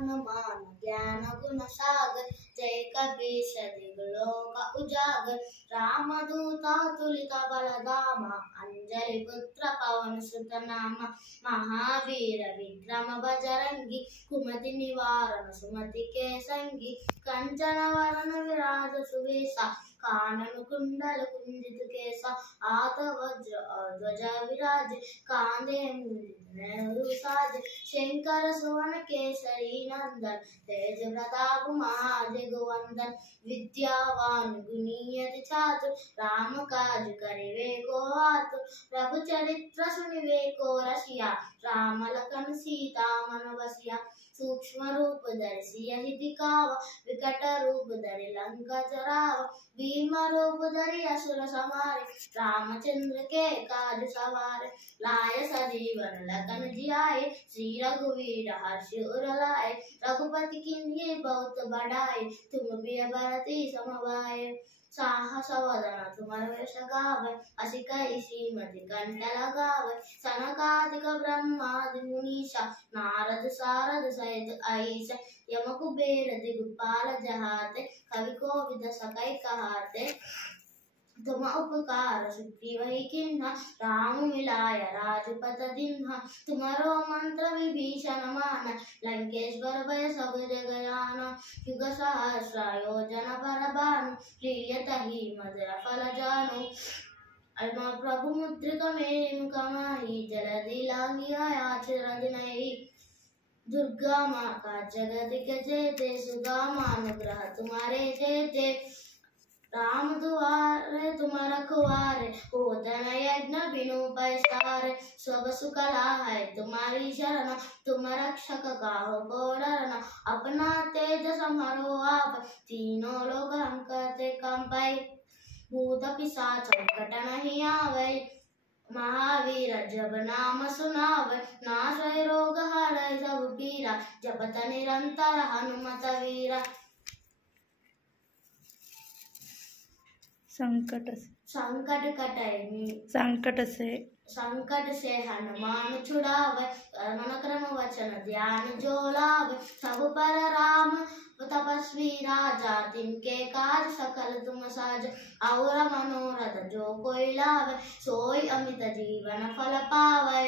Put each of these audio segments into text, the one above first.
हनुमान ज्ञान गुण सागर जय कपीश दिगलोक उजागर रामदूता तुलित बलधाम अंजलि पुत्र पवन सुत नाम महावीर विक्रम बजरंगी कुमति निवारण सुमति के संगी कंचन वरण विराज सुवेशा कानन कुंडल कुंजित केसा आत वज्र ध्वज विराज कांधे मूंज साज शंकर सुवन केसरी नंदन तेज प्रताप महाजगवंदन विद्यावान गुणीयति चातुर राम काज करिवे को आतुर प्रभु चरित्र सुनिवे को रसिया राम लखन सीता मन बसिया सूक्ष्म रूप धरि सियहि दिखावा विकट रूप धरि लंका जरावा भीम रूप धरि असुर संहारे रामचंद्र के काज सवारे लाय सजीवन लखन जियाए श्री रघुवीर हर्ष उर लाए रघुपति किन्हीं बहुत बढ़ाए तुम प्रिय भरति सम भाए साहस वदन तुमर यश गावै असी कहि श्रीमति कंठ लगावै सनकादिक ब्रह्मादि मुनीषा नारद सारद सहित अहिसा यम कुबेर दिगपाल जहाते कवि कोविद सकै कहाते तुम उपकार सुग्रीव किन्हा राम मिलाय राजपत दिन्हा तुम्हारो मंत्र विभीषण माना लंकेश्वर भय सब जग जाना युग सहस्र योजन पर भानु प्रियतहि मधुर फल जानु अल्मा प्रभु मुद्रिका मेरु कमाही जलधि लांगी आचरण नहीं दुर्गा माँ का जगत के जेते सुदामा अनुग्रह तुम्हारे जेते राम दुआरे तुम रखवारे हो धन यज्ञ बिनु पैसारे सब सुख है तुम्हारी शरण तुम रक्षक काहो को डरना अपना तेज संहारो आप तीनों लोग हम करते कंपाई भूत पिशाच संकट नहीं आवे महावीर जब नाम सुनावे नाश रोग हरै सब पीरा जपत निरंतर हनुमत वीरा संकट से हनुमान छुड़ावे मन क्रम वचन ध्यान जो लावे सब पर राम तपस्वी राजा तिनके काज सकल तुम साज और मनोरथ जो कोई लावे सोई अमित जीवन फल पावे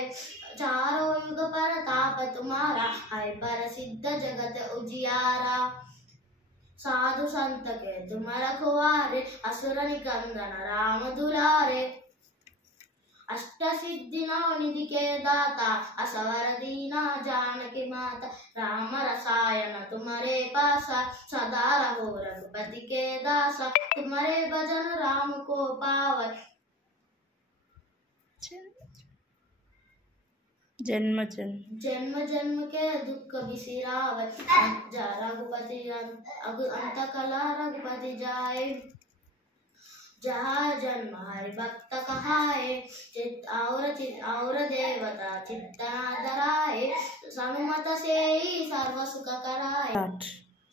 चारों युग पर ताप तुम्हारा है प्रसिद्ध जगत उजियारा साधु संत के तुम रखवारे असुर निकंदन राम दुलारे अष्ट सिद्धि नवनिधि के दाता असवर दीना जानकी माता राम रसायन तुम्हारे पासा सदा रहो रघुपति के दासा तुम्हारे भजन राम को पावे जन्म जन्म के दुख बिसिरावे जा रघुपति अंत कला रघुपति जाए जहाँ जन्म हरि भक्त कहाए चित और देवता चित्तना धराए सनुमत से ही सर्व सुख कराए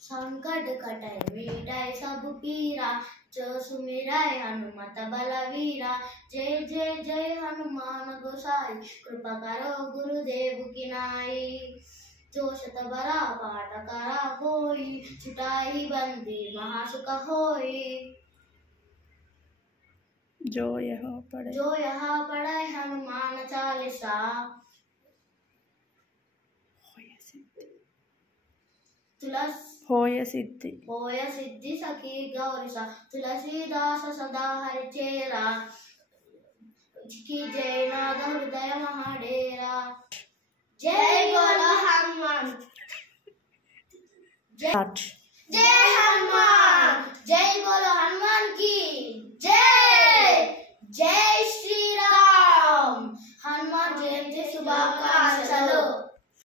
संकट कटै मिटाय सब पीरा जो सुमिरै हनुमत बलवीरा जय जय जय हनुमान गोसाई कृपा करो गुरुदेव की नाई जो शत बरा पाठ करा होई छुटाई बंदी महासुख होई जो यहाँ पढ़े हनुमान चालीसा होय सिद्धि सखी गौरीसा तुलसीदास सदा हरिचेरा की जय नाद हृदय महाडेरा जय बोलो हनुमान जय हनुमान।